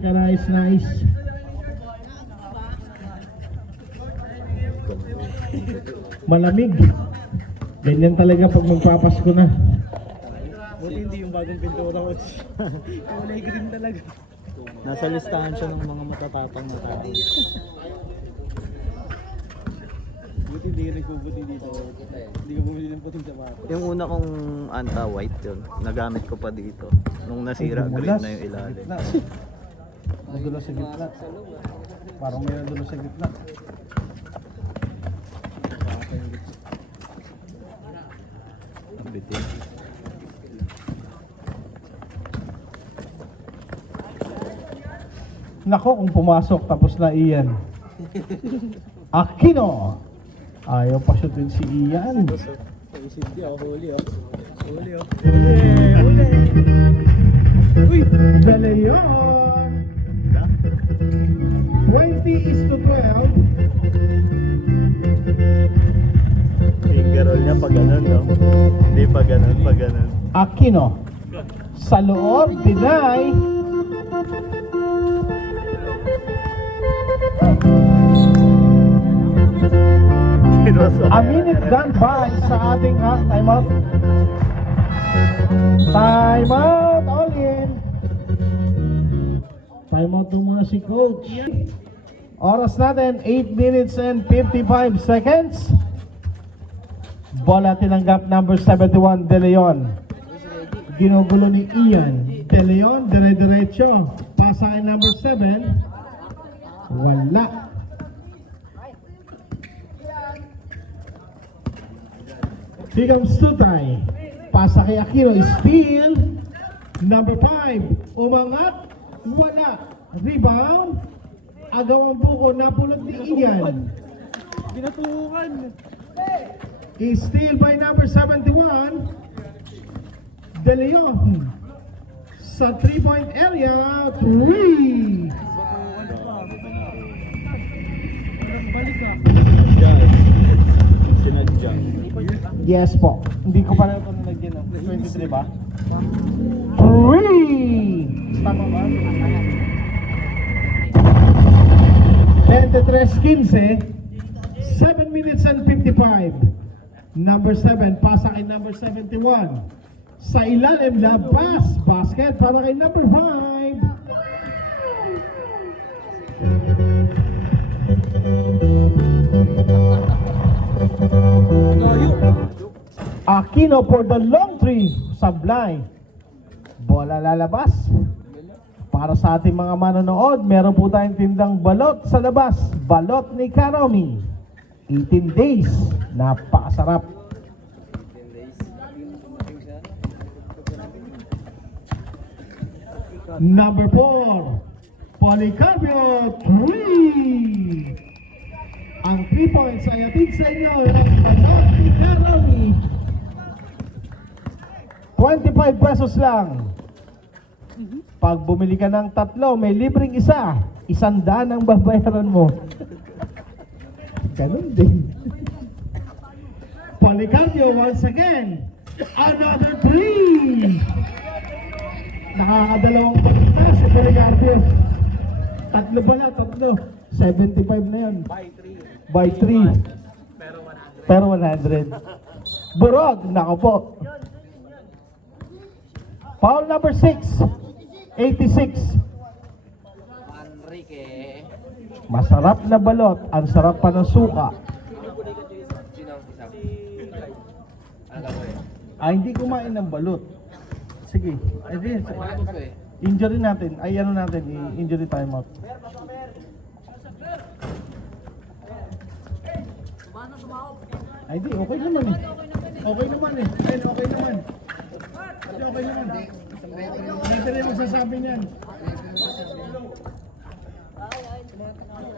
Nice, nice. Malamig. Ganyan talaga pag magpapasko na. Buti hindi yung bagong pintura ko. Kulay green talaga. Nasa listahan siya ng mga matatapang na tao. Buti hindi ka nagpuputi dito. Hindi ka bumili ng puting sapatos. Yung una kong anta-white yun, nagamit ko pa dito. Nung nasira, green na yung ilalim. Nadulas sa gitna. Parang may nadulas sa gitna. Bitin. Nako kung pumasok tapos na Ian. Aquino. Ayaw pa shootin si Ian. Hindi ako huli oh. Huli oh. Uy! De Leon! 20-12. Finger roll niya pag ganun no? Hindi pag ganun, pag ganun. Aquino. Sa loob, deny. A minute gone by sa ating timeout. Timeout, all in. Timeout muna si coach. Oras natin, 8 minutes and 55 seconds. Bola tinanggap number 71, De Leon. Ginugulo ni Ian. De Leon, dire-diretso. Pasa kay number 7. Wala. Here comes Tutay. Pasa kay Aquino. Steal. Number 5. Umangat. Wala. Rebound. Agawang buko. Napulot ni Ian. Ginatukan. Is steal by number 71. De Leon. Sa 3-point area. 3. Balik ka. Sinadya. Yes po. Hindi ko pa rin ito nalagyan ng 23 ba? 3! Tama ba? 23-15. 7 minutes and 55. Number 7, pasa kay number 71. Sa ilalim na pass, basket para kay number 5. Aquino for the long three. Sablay. Bola lalabas. Para sa ating mga manonood, meron po tayong tindang balot sa labas. Balot ni Karomi. 18 days. Napakasarap. Number 4. Policarpio 3. Ang 3 points ay atid sa inyo ng balot ni Karomi. 25 pesos lang. Pag bumili ka ng 3, may libreng isa. 100 ang babayaran mo. Ganun din. Policarpio once again. Another 3. Nakakadalawang pagkita si Policarpio. 3 pala, 3. 75 na yan. By 3. Pero 100. Burog, nako po. Foul number 6. 86. Masarap na balot. Ang sarap pa ng suka. Hindi kumain ng balot. Sige. Injury natin. Injury timeout. Hindi, okay naman eh. Okay naman eh. Okay naman. Okay naman. Hindi rin magsasabi niyan.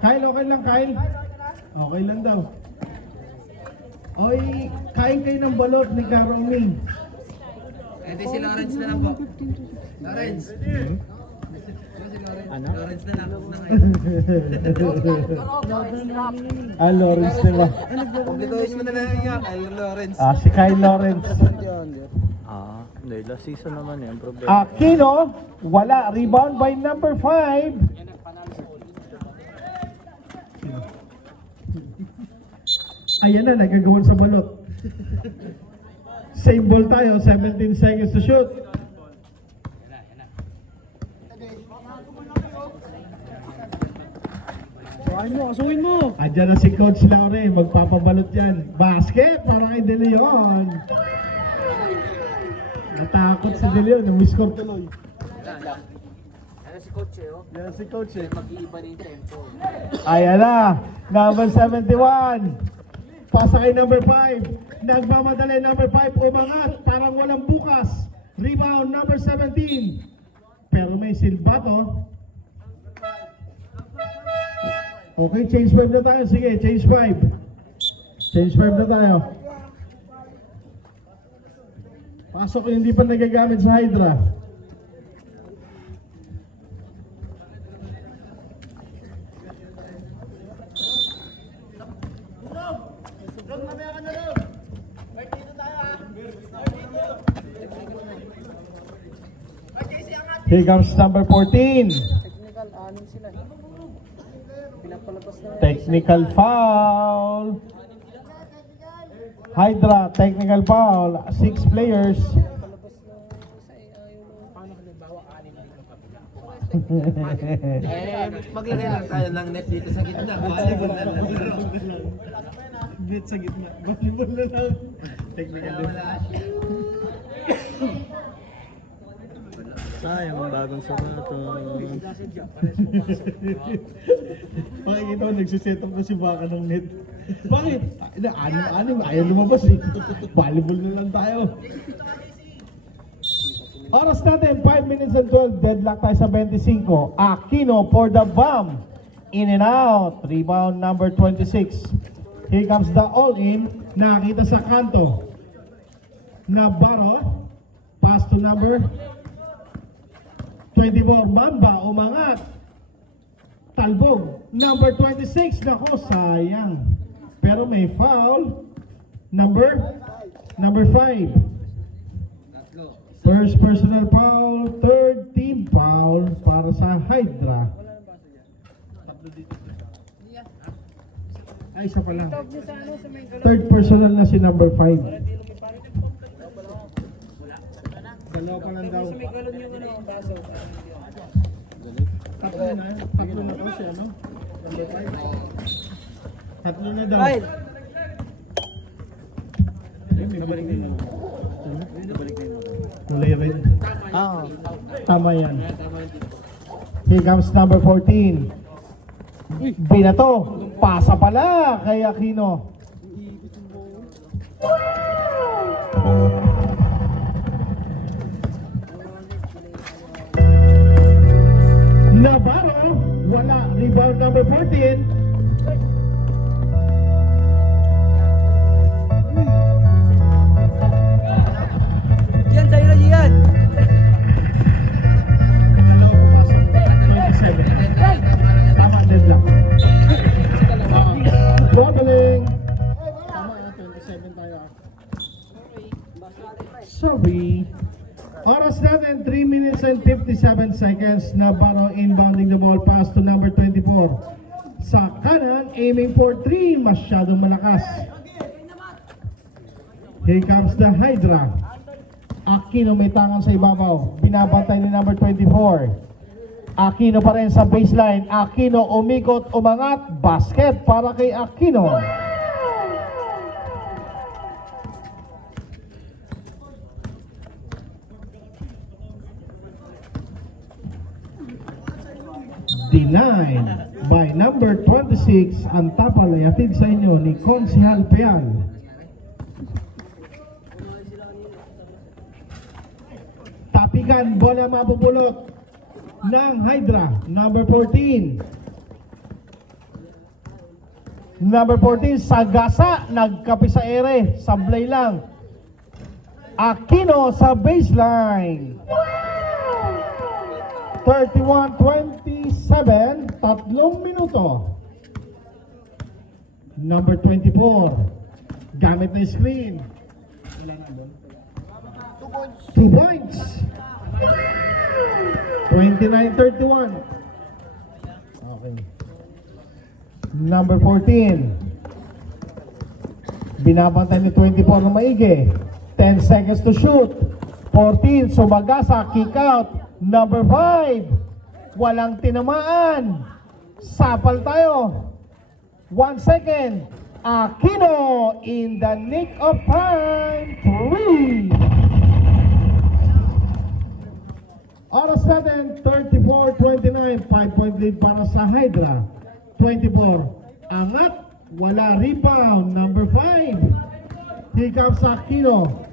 Kyle, okay lang, Kyle? Okay lang daw. Oy, kain kayo ng balot ni Karoming. Hindi si Lawrence na lang po. Lawrence. Ano? Lawrence na lang. Lawrence diba? Kumplituhin mo na lang niya kay Lawrence. Si Kyle Lawrence. Hindi, last season naman yan, problema. Aquino, wala. Rebound by number 5. Ayan na, nagagawan sa balot. Same ball tayo, 17 seconds to shoot. Kasuhin mo! Andyan na si Coach Laure, magpapabalot yan. Basket, para kay De Leon. Natakot si De Leon, nang-score tuloy. Ano si Coach eh, oh? Yan si Coach eh. Mag-iiba na yung tempo. Ayan na, number 71. Pasa kay number 5. Nagmamadali number 5, umangat, parang walang bukas. Rebound, number 17. Pero may silbato. Okay, change 5 na tayo. Sige, change 5. Change 5 na tayo. Pasok yung hindi pa nagagamit sa Hydra. Here comes number 14. Technical, anim sila. Pinapalabas na. Technical foul. Hydra, technical foul. 6 players. Palabas na isa eh. Paano ka nagbawa anim na yung kapila? Maglagay lang tayo ng net dito sa gitna. Volleyball na lang. Net sa gitna. Volleyball na lang. Technical Sayang ang bagong sapato. Makikita ko, nagsiset up na si Baka ng net. Bakit? Anim, ayaw lumabas eh. Volleyball na lang tayo. Oras natin, 5 minutes and 12. Deadlock tayo sa 25. Aquino for the bomb. In and out. Rebound number 26. Here comes the all-in. Nakita sa kanto. Navarro. Pass to number 24. Mamba, umangat. Talbog. Number 26. Nako, sayang. Pero may foul. Number 5. First personal foul, third team foul para sa Hydra. Ay, isa pa lang. Third personal na si number 5. Dalawa pa lang daw. Tatlo na to si ano? Number 5. Tatlo na daw. Nabalik na yun. Kulay rin. Tama yan. Here comes number 14. Binato. Pasa pala kay Aquino. Navarro. Wala. Rebound number 14. Yan, sa'yo na yan! Dalawa pumasok. 27. Tama, deadlock. Traveling. Tama, 27 tayo. Sorry. Oras natin, 3 minutes and 57 seconds. Navarro inbounding the ball pass to number 24. Sa kanan, aiming for 3. Masyadong malakas. Here comes the Hydra. Aquino may tangan sa ibabaw. Binabantay ni number 24. Aquino pa rin sa baseline. Aquino umikot, umangat. Basket para kay Aquino. Denied by number 26. Ang tapal ay atid sa inyo ni Consihal Peal. Tapikan, bola mapupulot ng Hydra, number 14. Number 14, Sagasa, nagkapi sa ere, sablay lang. Aquino sa baseline. 31-27, 3 minuto. Number 24, gamit na screen. Wala na doon. 2 points. 29-31. Okay. Number 14. Binabantay ni 24 na maigi. 10 seconds to shoot. 14, sumagasa, kick out. Number 5. Walang tinamaan. Sapal tayo. 1 second. Aquino in the nick of time. 3. Oras natin, 34-29. 5-point lead para sa Hydra. 24. Angat. Wala rebound. Number 5. Here comes Aquino.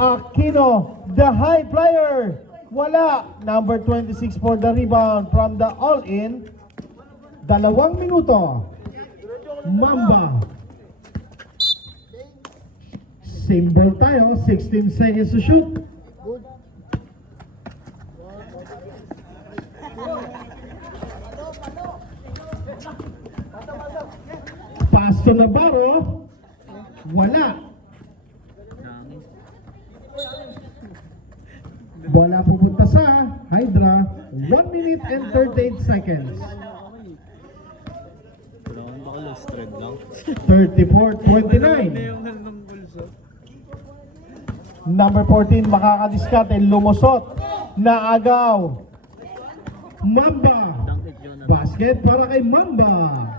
Aquino, the high flyer. Wala. Number 26 for the rebound from the all-in. 2 minuto. Mamba. Symbol tayo. 16 seconds to shoot. Pass to Navarro. Wala. Bola pupunta sa Hydra. 1 minute and 38 seconds. Kailangan baka lang straight lang. 34-29. Number 14 makakadiskarte, lumusot, naagaw. Mamba. Basket para kay Mamba.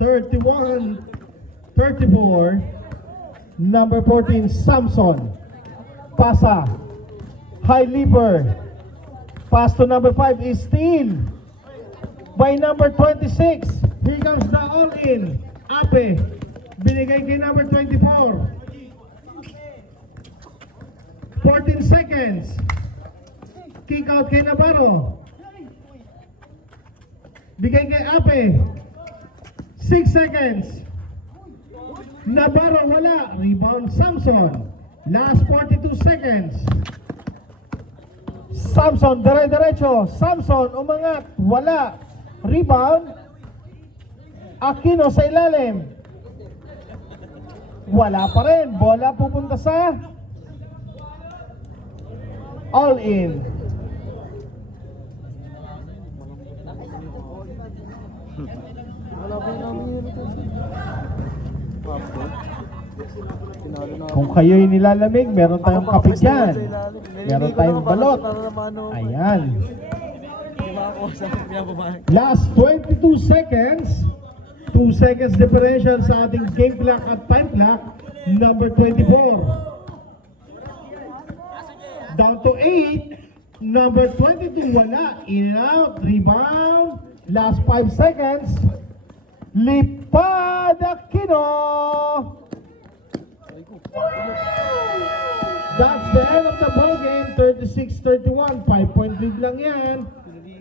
31-34. Number 14 Samson. Pasa. High leaper. Pass to number 5 is steal by number 26. Here comes the all-in. Ape. Binigay kay number 24. 14 seconds. Kick out kay Navarro. Bigay kay Ape. 6 seconds. Navarro wala. Rebound Samson. Last 42 seconds. Samson, dire-diretso. Samson, umangat. Wala. Rebound. Aquino sa ilalim. Wala pa rin. Bola pupunta sa all-in. Kung kayo'y nilalamig, meron tayong kape dyan. Meron tayong balot. Ayan. Last 22 seconds. 2 seconds differential sa ating game clock at time clock. Number 24. Down to 8. Number 22, wala. In and out. Rebound. Last 5 seconds. Lipad Aquino. That's the end of the ball game. 36-31. 5-point lead lang yan.